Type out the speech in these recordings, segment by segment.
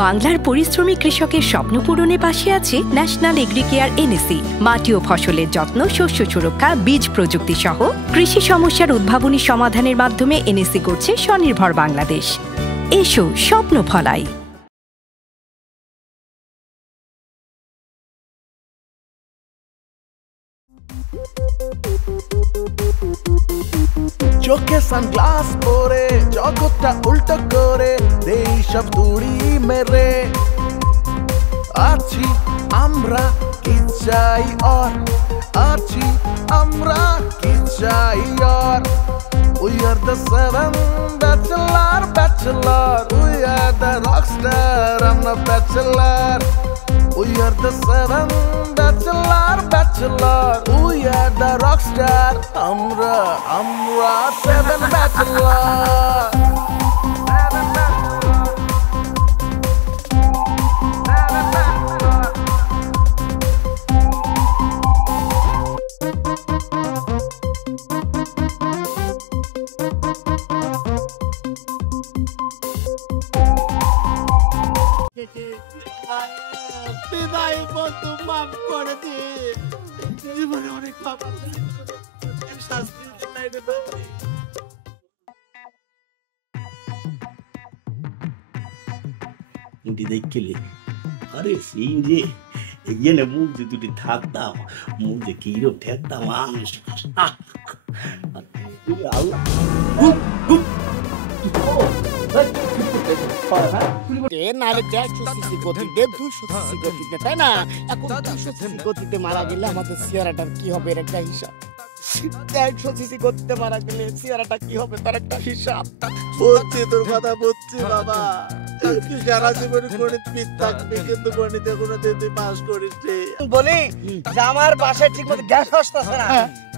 বাংলার পরিশ্রমী কৃষকের স্বপ্ন পূরণে পাশে আছে ন্যাশনাল এগ্রিকেয়ার এনএসি। মাটি ও ফসলের যত্ন, শস্য সুরক্ষা, বীজ প্রযুক্তি সহ কৃষি সমস্যার উদ্ভাবনী সমাধানের মাধ্যমে এনএসি করছে স্বনির্ভর বাংলাদেশ। এসো স্বপ্ন ফলাই। চোখে সানগ্লাস পরে জগৎটা উল্টো করে দেই সব তুড়ি মেরে আছি আমরা কি চাই আর আছি আমরা কি চাই আর We are the seven bachelor We are the rockstar, I'm the bachelor We are the seven bachelor We are the rockstar, আমরা seven bachelor বিদায় বন্ধু, মাফ করে দি। জীবনে অনেক পাপ শাস্তি দেখলে আরে সেই যে এখানে মুখ যে দুটি থাকতাম, মুখ যে কিরো ঠেকতাম মারা গেলে আমাদের চেহারাটার কি হবে একটা হিসাব। 100 সিসি করতে মারা গেলে চেহারাটা কি হবে তার একটা হিসাব। বলছি তোর কথা বুঝছি বাবা, তুই সারা জীবন গণিত বিদ থাকবি কিন্তু গণিতে কোনোদিন তুই পাস করিস বলি যে আমার বাসায় ঠিক মতো গ্যাস আসতেছে না,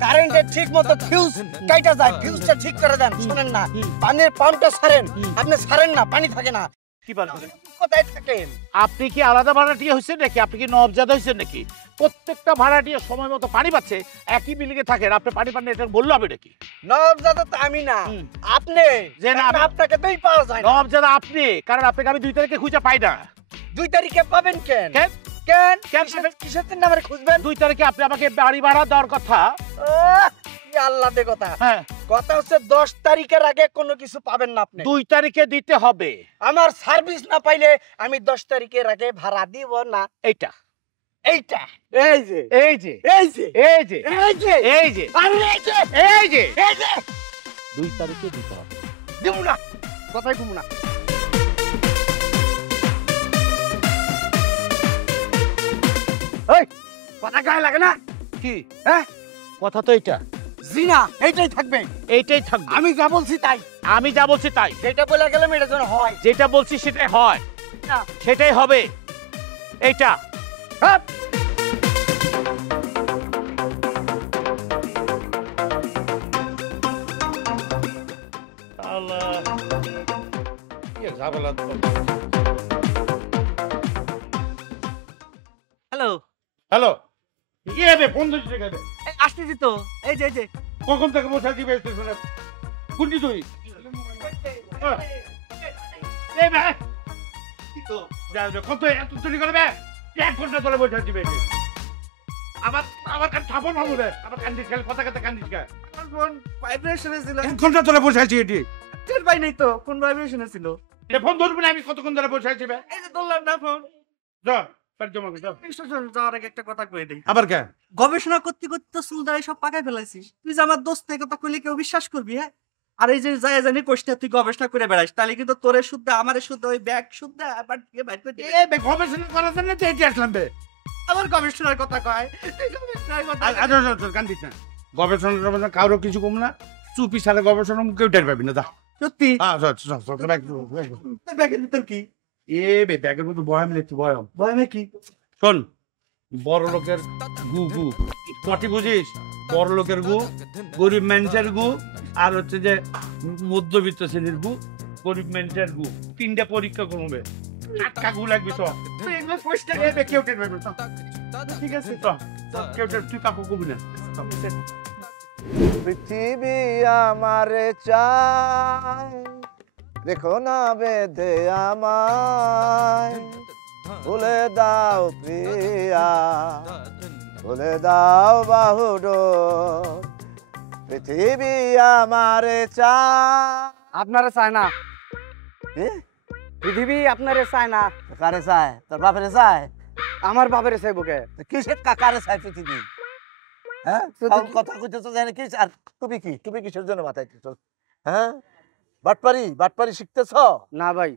কারেন্টের ঠিক মতো ফিউজ কাইটা যায়, ফিউজটা ঠিক করে দেন। শুনেন না, পানির পাম্পটা ছাড়েন, আপনি ছাড়েন না, পানি থাকে না। কি বলবেন, কোথায় থাকেন আপনি? কি আলাদা ভাড়াটিয়া হয়েছেন নাকি? আপনি কি নবজাদা হয়েছেন নাকি? প্রত্যেকটা ভাড়াটিয়া সময় মতো পানি পাচ্ছে, একই বিল্ডিং এ থাকেন, আপনি পানি পান এটা বললো হবে নাকি? নবজাদা তো আমি না, আপনি। যে না, আপনাকে তো পাওয়া যায় না। নবজাদা আপনি, কারণ আপনাকে আমি 2 তারিখে খুঁজে পাই না। 2 তারিখে পাবেন কেন? কেন কিসের নামে খুঁজবেন? 2 তারিখে আপনি আমাকে বাড়ি ভাড়া দেওয়ার কথা। আল্লাহ দে কথা। হ্যাঁ, কথা হচ্ছে 10 তারিখের আগে কোনো কিছু পাবেন না আপনি। 2 তারিখে দিতে হবে। আমার সার্ভিস না পাইলে আমি 10 তারিখের আগে ভাড়া দিব না। এইটা এই যে এই যে এই যে এই যে এই যে এই যে আরে এই যে এই যে 2 তারিখে দিতে হবে। দেব না, কথাই কমু না। এই কথা গায়ে লাগে না কি? হ্যাঁ, কথা তো এইটা। জি না, এইটাই থাকবে, এইটাই থাকবে। আমি যা বলছি তাই, আমি যা বলছি তাই। যেটা বলে গেলাম এটা যেন হয়, যেটা বলছি সেটাই হয়, সেটাই হবে। এইটা হ্যালো হ্যালো, ইয়ে ফোন ধরছে কেন? আসতেছি তো, এই যে এই যে কখন থেকে বসে আছি স্টেশনে। কোনটি তুই? এই ভাই কি তো কত এত চুরি করবে? 1 ঘন্টা ধরে বসে আছি বেশি। আমার কান ছাপন মামু রে, আমার কান্দিস খেলে কথা কথা কান্দিস কা? আমার ফোন ভাইব্রেশনে ছিল, 1 ঘন্টা ধরে বসে আছি। এটি টের পাই নাই তো কোন ভাইব্রেশনে ছিল। এ ফোন ধরবি না, আমি কতক্ষণ ধরে বসে আছি বে? এই যে ধরলাম না ফোন। যা গবেষণা করতে করতে চুল দাঁড়াই সব পাকাই ফেলাইছিস। তুই যে আমার দোস্ত কথা কইলে কেউ বিশ্বাস করবি? হ্যাঁ, আর এই যে যাই জানি কোষ্টা তুই গবেষণা করে বেড়াইস, তাহলে কিন্তু তোরে শুদ্ধ আমারে শুদ্ধ ওই ব্যাগ শুদ্ধ আবার গবেষণা করার জন্য তো এটি আসলাম বে। আমার গবেষণার কথা কয়, গবেষণা কারো কিছু কম না, চুপি সারা গবেষণা কেউ টের পাবি না। যা সত্যি ব্যাগের ভিতর কি? এ বে ব্যাগের মধ্যে বয়াম দেখছি। বয়ামে কি? শোন, বড় লোকের গু গু কটি বুঝিস? বড় লোকের গু, গরিব মানুষের গু, আর হচ্ছে যে মধ্যবিত্ত শ্রেণীর গু, গরিব মানুষের গু। 3টা পরীক্ষা করবে, 8টা গু লাগবে। তো এগুলো পয়সা নেবে, কেউ টের পাবে না। ঠিক আছে, তো কেউ তুই কাকু কবি না। পৃথিবী আমারে চায়, দেখো না বেঁধে আমায়, দাও প্রিয়া, খুলে দাও বাহুডোর, পৃথিবী আমারে চায়। আপনারে চায় না, কি? পৃথিবী আপনারে চায় না। কারে চায়? তোর বাপেরে চায়? আমার বাপেরে চাইব কে? কিসের কারে চায় পৃথিবী? হ্যাঁ, কথা কইতেছ জানি কি? আর তুমি কি, তুমি কিসের জন্য মাথায় দিচ্ছ? হ্যাঁ, বাটপারি শিখতেছ? না ভাই,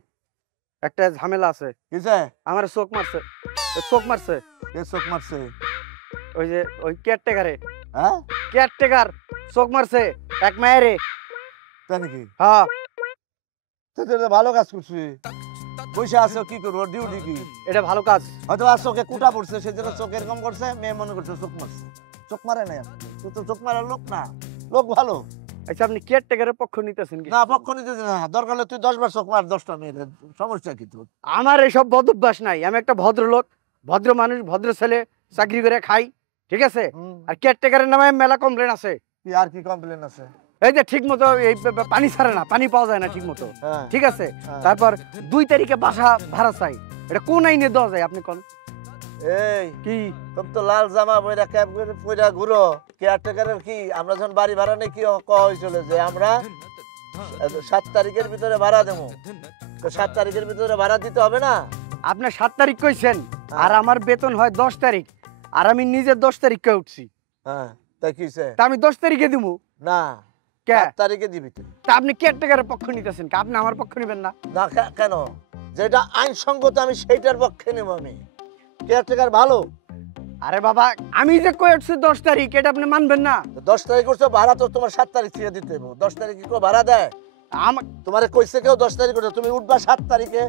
একটা ঝামেলা আছে। কিসে? আমার চোখ মারছে, চোখ মারছে। কে চোখ মারছে? ওই যে ওই কেয়ারটেকারে, হ্যাঁ, কেয়ারটেকার চোখ মারছে এক মায়েরে। তাই নাকি? হ্যাঁ, তুই ভালো কাজ করছিস। পয়সা আছে, কি করবো? ডিউটি কি? এটা ভালো কাজ। হয়তো আর চোখে কুটা পড়ছে, সেজন্য চোখ এরকম করছে, মেয়ে মনে করছে চোখ মারছে। চোখ মারে না, তুই তো চোখ মারার লোক না, লোক ভালো। আচ্ছা, আপনি কেয়ারটেকারের পক্ষ নিতেছেন কি? না, পক্ষ নিতে না, দরকার হলে তুই 10 বার চোখ মার, 10টা মেয়ের, সমস্যা কি তোর? আমার এসব বদ অভ্যাস নাই। আমি একটা ভদ্রলোক, ভদ্র মানুষ, ভদ্র ছেলে, চাকরি করে খাই, ঠিক আছে? আর কেয়ারটেকারের নামে মেলা কমপ্লেন আছে। কি আর কি কমপ্লেন আছে? এই যে ঠিক মতো এই পানি ছাড়ে না, পানি পাওয়া যায় না ঠিক মতো, হ্যাঁ। ঠিক আছে? তারপর 2 তারিখে বাসা ভাড়া চাই, এটা কোন আইনে দেওয়া যায় আপনি কোন? এই কি তুমি তো লাল জামা পয়রা ক্যাপ পয়রা ঘুরো, কেয়ারটেকারের কি? আমরা যখন বাড়ি ভাড়া নেই কি কওয়া হয়েছিল যে আমরা 7 তারিখের ভিতরে ভাড়া দেবো, তো 7 তারিখের ভিতরে ভাড়া দিতে হবে না? আপনি 7 তারিখ কইছেন, আর আমার বেতন হয় 10 তারিখ, আর আমি নিজে 10 তারিখে উঠছি। হ্যাঁ, তাই কি হইছে? তা আমি 10 তারিখে দিমু না, কে? 7 তারিখে দিবি তুই। তা আপনি কেয়ারটেকারের পক্ষ নিতেছেন কি? আপনি আমার পক্ষ নেবেন না? না, কেন? যেটা আইনসঙ্গত আমি সেইটার পক্ষে নেব। আমি কেয়ারটেকার ভালো। আরে বাবা, আমি যে কই উঠছি 10 তারিখ, এটা আপনি মানবেন না? 10 তারিখ করছো, ভাড়া তো তোমার 7 তারিখ থেকে দিতে হবে। 10 তারিখে কেউ ভাড়া দেয়? তোমারে কইছে কেউ 10 তারিখ করছো? তুমি উঠবা 7 তারিখে,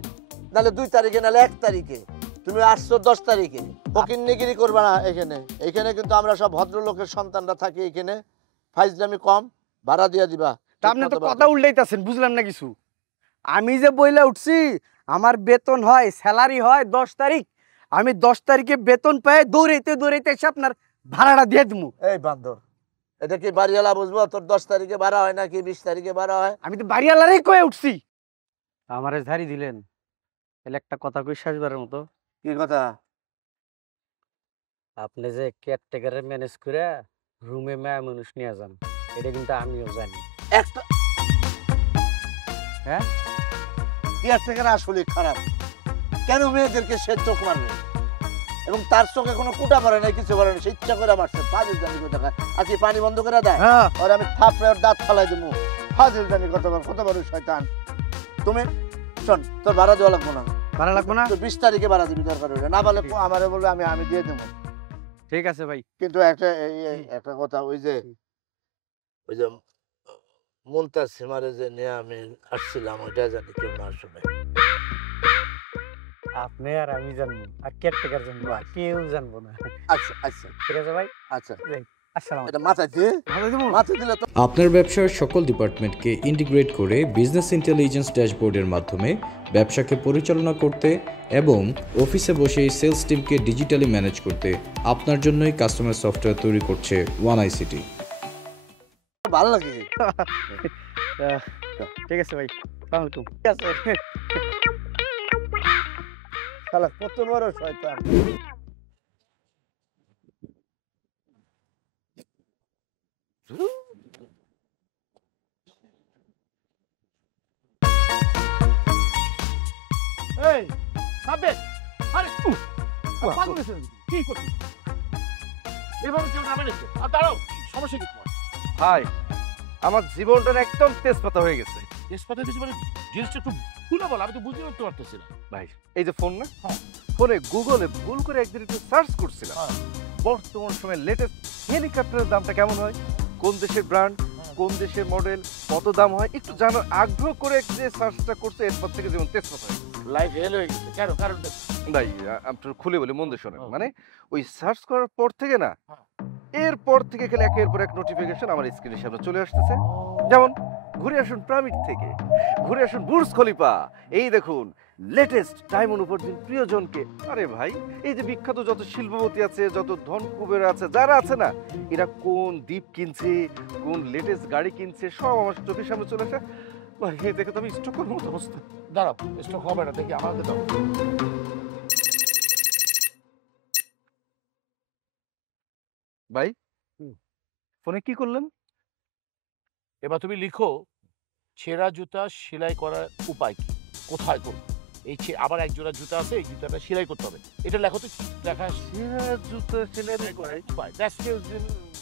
নালে 2 তারিখে, নালে 1 তারিখে। তুমি আসছো 10 তারিখে। ফকিন্নিগিরি করবা না এখানে। এখানে কিন্তু আমরা সব ভদ্রলোকের সন্তানরা থাকি এখানে। ফাইজলামি কম, ভাড়া দিয়া দিবা। তা আপনি তো কথা উল্টাইতাছেন, বুঝলাম না কিছু। আমি যে বইলা উঠছি আমার বেতন হয়, স্যালারি হয় 10 তারিখ, আমি 10 তারিখে বেতন পাই, দৌড়াইতে দৌড়াইতে এসে আপনার ভাড়াটা দিয়ে দিমু। এই বান্দর, এটা কি বাড়িওয়ালা বুঝবো? তোর 10 তারিখে ভাড়া হয় নাকি 20 তারিখে ভাড়া হয়? আমি তো বাড়িওয়ালারই কয়ে উঠছি। আমারে ঝাড়ি দিলেন, তাহলে একটা কথা কই শেষবারের মতো। কি কথা? আপনি যে কেয়ারটেকারের ম্যানেজ করে রুমে মেয়ে মানুষ নিয়ে যান, এটা কিন্তু আমিও জানি। একটা হ্যাঁ, কেয়ারটেকার আসলে খারাপ। কেন মেয়েদেরকে সে চোখ মারবে? এবং তার চোখে কোনো কুটা পড়ে নাই, কিছু পড়ে নাই, সে ইচ্ছা করে মারছে। ফাজিল জানি কথা। আর কি পানি বন্ধ করে দেয়? হ্যাঁ। আর আমি থাপড়ে ওর দাঁত ফালাই দেবো। ফাজিল জানি কত বড় শয়তান। তুমি শোন, তোর ভাড়া দেওয়া লাগবো না। ভাড়া লাগবে না? তো 20 তারিখে ভাড়া দিবি, দরকার হলে। না বলে আমারে বলবে, আমি দিয়ে দেবো। ঠিক আছে ভাই। কিন্তু একটা কথা, ওই যে মুনতাসিমারে যে নিয়ে আমি আসছিলাম, ওইটা জানি কেউ না শুনে। আপনি আর আমি জানবো, আর কেয়ারটেকার জানবো, আর কেউ জানবো না। আচ্ছা আচ্ছা, ঠিক আছে ভাই, আচ্ছা। আসসালাম। এটা মাথায় দিয়ে মাথায় দিলে তো। আপনার ব্যবসার সকল ডিপার্টমেন্টকে ইন্টিগ্রেট করে বিজনেস ইন্টেলিজেন্স ড্যাশবোর্ডের মাধ্যমে ব্যবসাকে পরিচালনা করতে এবং অফিসে বসে সেলস টিমকে ডিজিটালি ম্যানেজ করতে আপনার জন্যই কাস্টমার সফটওয়্যার তৈরি করছে OneICT। ভালো লাগে। ঠিক আছে ভাই, আসসালামু আলাইকুম। ঠিক আছে। শালা কত বড় শয়তান। এই সাবেক, আরে পাগল হয়েছেন কি করছিস? এভাবে কেউ নামে নিচ্ছে। আর দাঁড়াও, সমস্যা কি তোমার? ভাই, আমার জীবনটা একদম তেজপাতা হয়ে গেছে। তেজপাতা দিয়েছি মানে জিনিসটা একটু খুলে বল, আমি তো বুঝতে পারতে পারতেছি না। ভাই, এই যে ফোন না, ফোনে গুগলে ভুল করে একদিন একটু সার্চ করছিলাম, বর্তমান সময়ে লেটেস্ট হেলিকপ্টারের দামটা কেমন হয়, কোন দেশের ব্র্যান্ড, কোন দেশের মডেল, কত দাম হয়, একটু জানার আগ্রহ করে যে সার্চটা করছে, এরপর থেকে যেমন তেজপাতা হয়। লাইফ হেল হয়ে গেছে। কেন? কারণটা ভাই, আপনার খুলে বলে মন দিয়ে শোনেন। মানে ওই সার্চ করার পর থেকে না, এরপর থেকে খেলে একের পর এক নোটিফিকেশন আমার স্ক্রিনের সামনে চলে আসতেছে। যেমন ঘুরে আসুন পিরামিড থেকে, ঘুরে আসুন বুর্জ খলিফা, এই দেখুন লেটেস্ট ডায়মন্ড উপর দিন প্রিয়জনকে। আরে ভাই, এই যে বিখ্যাত যত শিল্পপতি আছে, যত ধন কুবের আছে, যারা আছে না, এরা কোন দ্বীপ কিনছে, কোন লেটেস্ট গাড়ি কিনছে, সব আমার চোখের সামনে চলে আসে। ভাই, এই দেখে তো আমি স্টক করার মতো অবস্থা। দাঁড়াও, স্টক হবে না, দেখি আমাকে দাও। ভাই ফোনে কি করলেন? এবার তুমি লিখো ছেঁড়া জুতা সেলাই করার উপায় কি, কোথায় করবো। আবার এক জোড়া জুতা আছে, এই জুতাটা সেলাই করতে হবে, এটা লেখো তো। লেখা জুতো সেলাই উপায়।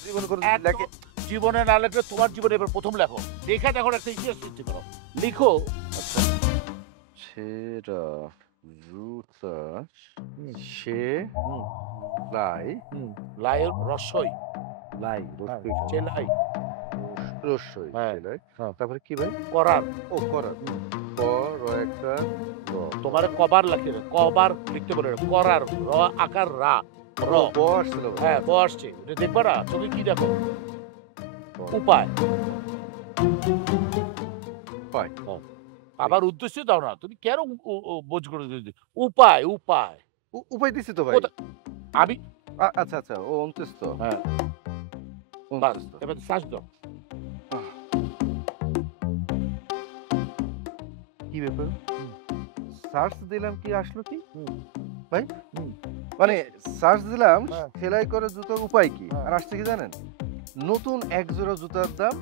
জীবনে করে একদম লেখে জীবনে না লেখলে তোমার জীবনে এবার প্রথম লেখো, লেখা দেখো একটা ইতিহাস সৃষ্টি করো। লিখো ছেঁড়া জুতা সেলাই লাইয়ের রসই লাই সেলাই রসই হ্যাঁ। সেলাই হ্যাঁ। তারপরে কি ভাই? করার। ও করার ক র একটা র তোমার কবার লিখে কবার লিখতে বলে করার র আকার রা র ব আসছিল ভাই। হ্যাঁ ব আসছে, এটা দেখবা না তুমি কি দেখো উপায় উপায়। আবার উদ্দেশ্য দাও না, তুমি কেন বোঝ করে দিতে? উপায় উপায় উপায় দিছি তো ভাই। কোথা- আমি আচ্ছা আচ্ছা ও 29 তো। হ্যাঁ 29 তো। এবার শ্বাস দাও। কি ব্যাপার? সার্চ দিলাম কি আসলো কি হুম। ভাই? হুম। মানে সার্চ দিলাম হ্যাঁ। সেলাই করে জুতোর উপায় কি, হ্যাঁ। আর আসছে কি জানেন? নতুন এক জোড়া জুতার দাম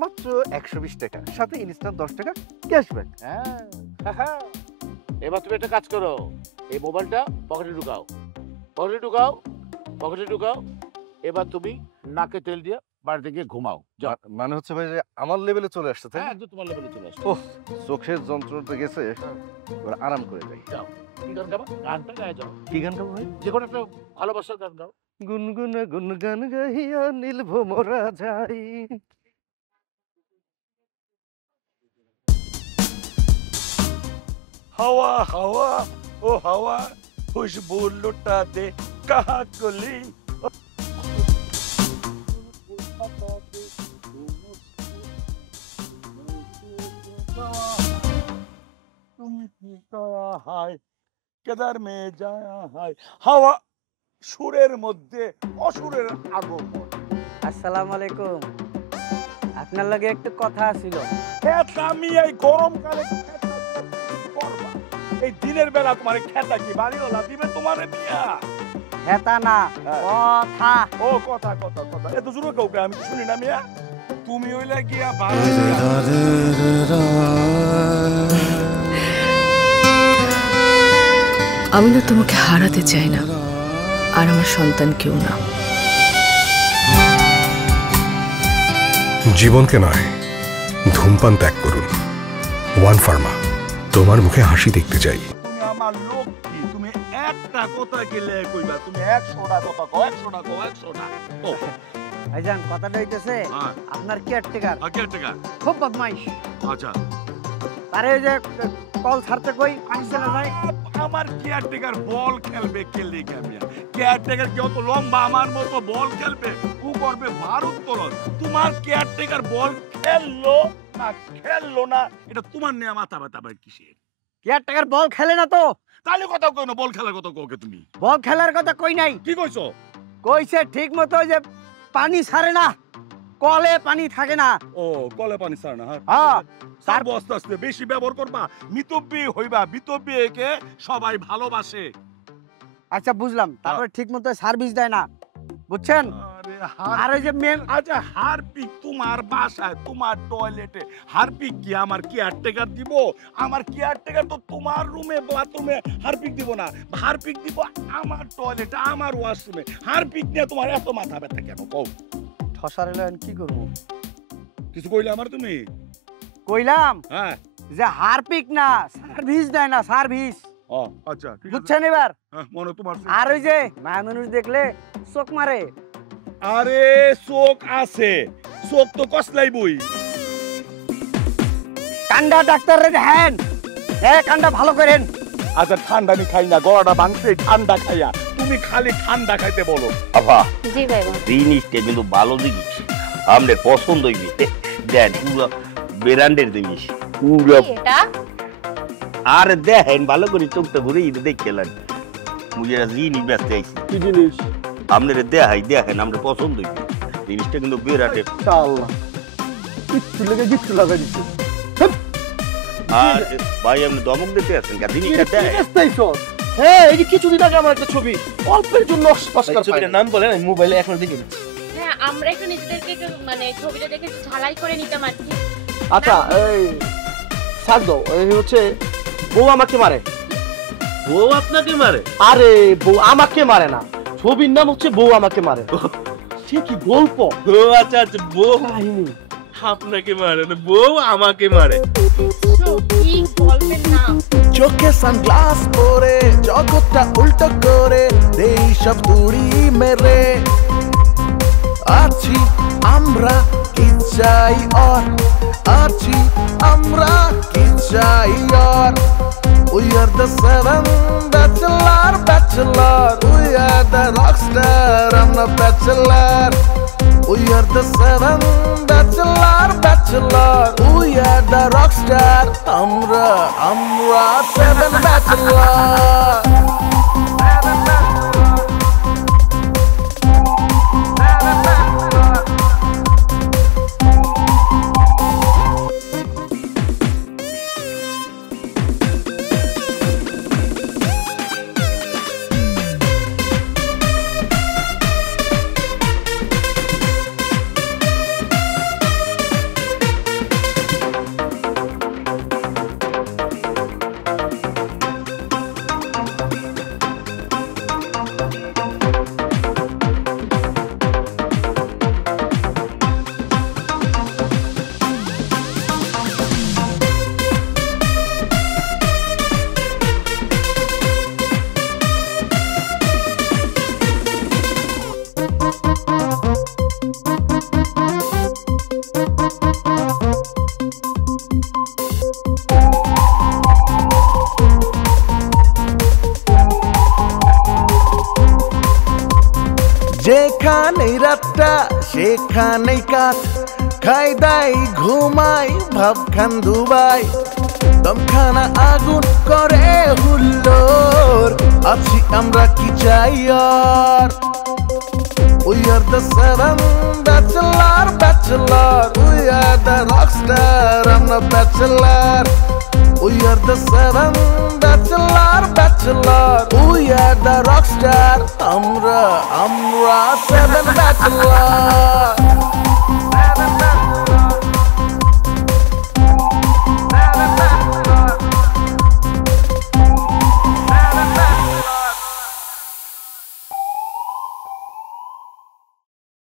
মাত্র 120 টাকা, সাথে ইনস্ট্যান্ট 10 টাকা ক্যাশব্যাক। হ্যাঁ এবার তুমি একটা কাজ করো, এই মোবাইলটা পকেটে ঢুকাও, পকেটে ঢুকাও, পকেটে ঢুকাও। এবার তুমি নাকে তেল দিয়ে বাড়িতে গিয়ে ঘুমাও। যাও। মানে হচ্ছে ভাই যে আমার লেভেলে চলে আসছে তাই না? হ্যাঁ একদম তোমার লেভেলে চলে আসো। ওহ, চোখের যন্ত্রণা গেছে, এবার আরাম করে যাই। যাও, কি গান গাবা? গানটা গায়ে যাও, কি গান গাবো ভাই? যে কোনো একটা ভালোবাসার গান গাও। গুনগুন গুনগান গাহিয়া নীল ভোমরা যাই। हवा हवा ओ हवा खुशबू लुटा दे कहाँ कुली কেদার মে যায়া হায় হাওয়া সুরের মধ্যে অসুরের আগমন। আসসালামু আলাইকুম, আপনার লগে একটু কথা ছিল। খেতা আমি এই গরমকালে খেতা করবা, এই দিনের বেলা তোমার খেতা কি বাড়িওয়ালা দিবে তোমার দিয়া? হেতা না কথা। ও কথা কথা কথা এত জোরে কাউকে আমি তো শুনি না মিয়া। তুমি হইলে গিয়া আমি না তোমাকে হারাতে চাই না, আর আমার সন্তান কেউ না। জীবনকে নয়, ধূমপান ত্যাগ করুন। ওয়ান ফার্মা, তোমার মুখে হাসি দেখতে চাই। তুমি আমার লোক কি, তুমি একটা কথা গেলে কইবা, তুমি 100টা কথা কও, 100টা কও, 100টা ও ভাইজান কথাটা হইতেছে হ্যাঁ আপনার কেয়ারটেকার আগে টাকা খুব বদমাইশ। আচ্ছা তারে ওই যে কল ছাড়তে কই পানি চলে যায়। আমার কেয়ারটেকার বল খেলবে খেললে মিয়া, কেয়ারটেকার কি অত লম্বা আমার মতো বল খেলবে? ও করবে ভারোত্তোলন। তোমার কেয়ারটেকার বল খেললো না এটা তোমার নিয়ে মাথা ব্যথা ভাই কিসের? কেয়ারটেকার বল খেলে না তো। তাহলে কথা কই না, বল খেলার কথা কওকে তুমি? বল খেলার কথা কই নাই, কি কইছো? কইছে ঠিক মতো যে পানি ছাড়ে না, কলে পানি থাকে না। ও কলে পানি ছাড়ে না? হ্যাঁ তার বস্তা আসতে বেশি ব্যবহার করবা, মিতব্যয়ী হইবা। মিতব্যয়ীকে সবাই ভালোবাসে। আচ্ছা বুঝলাম, তারপরে ঠিক মতো সার্ভিস দেয় না, বুঝছেন? আর ওই যে মেন আচ্ছা হারপিক তোমার বাসায় তোমার টয়লেটে হারপিক কি আমার কেয়ারটেকার দিব? আমার কেয়ারটেকার তো তোমার রুমে বাথরুমে হারপিক দিব না, হারপিক দিব আমার টয়লেটে আমার ওয়াশরুমে। হারপিক নিয়ে তোমার এত মাথা ব্যথা কেন কও? ঠসারে লয়ন কি করব? কিছু কইলে আমার তুমি? কইলাম হ্যাঁ যে হারপিক না, সার্ভিস দেয় না, সার্ভিস। ও আচ্ছা ঠিক আছে। বুঝছেন এবার? হ্যাঁ, মনে তোমার। আর ওই যে মায়া মানুষ দেখলে চোখ মারে। আরে চোখ আছে, চোখ তো কসলাই বই। কান্ডা ডাক্তাররে দেখেন, হ্যাঁ কান্ডা ভালো করেন। আচ্ছা ঠান্ডা আমি খাই না, গলাটা ভাঙছে ঠান্ডা খাইয়া। তুমি খালি ঠান্ডা খাইতে বলো। আবা জি ভাই জিনিসটা কিন্তু ভালো জিনিস, আমাদের পছন্দ হইবে। দেন পুরো ব্র্যান্ডের জিনিস পুরো। এটা আর দেখেন ভালো করে চোখটা ঘুরে দেখলেন মুজেরা জিনিস ব্যস্ত আইছি। কি জিনিস? আপনারা দেখেন আমরা পছন্দ হইবে জিনিসটা কিন্তু বিরাটের। আল্লাহ কিচ্ছু লেগে কিচ্ছু লাগাই দিচ্ছে। আর ভাই আপনি দমক দিতে আছেন কা জিনিসটা দেখেন। হ্যাঁ এই যে কিছুদিন আগে আমার একটা ছবি অল্পের জন্য অস্কার ছবিটার নাম বলেন, আমি মোবাইলে এখন দেখে দিচ্ছি। আমরা একটু নিজেদেরকে একটু মানে ছবিটা দেখে একটু ঝালাই করে নিতাম আর কি। আচ্ছা এই ছাড় দাও, এই হচ্ছে বউ আমাকে মারে। বউ আপনাকে মারে? আরে বউ আমাকে মারে না, ছবির নাম হচ্ছে বউ আমাকে মারে। সে কি গল্প? ও আচ্ছা আচ্ছা, বউ আপনাকে মারে না, বউ আমাকে মারে। কি গল্পের নাম? চোখে সানগ্লাস পরে জগৎটা উল্টো করে দেই সব তুড়ি মেরে আছি আমরা কি চাই আর আছি আমরা কি চাই আর We are the seven bachelor We are the rockstar, I'm the bachelor We are the seven bachelor We are the rockstar, আমরা seven bachelor যেখানেই রাতটা সেখানেই কাঠ খাই দাই ঘুমাই ভাবখান দুবাই দমখানা আগুন করে হুল্লোর আছি আমরা কি চাই আর We are the seven bachelor We are the rockstar, I'm the bachelor We are the seven bachelor We are the rockstar, আমরা seven bachelor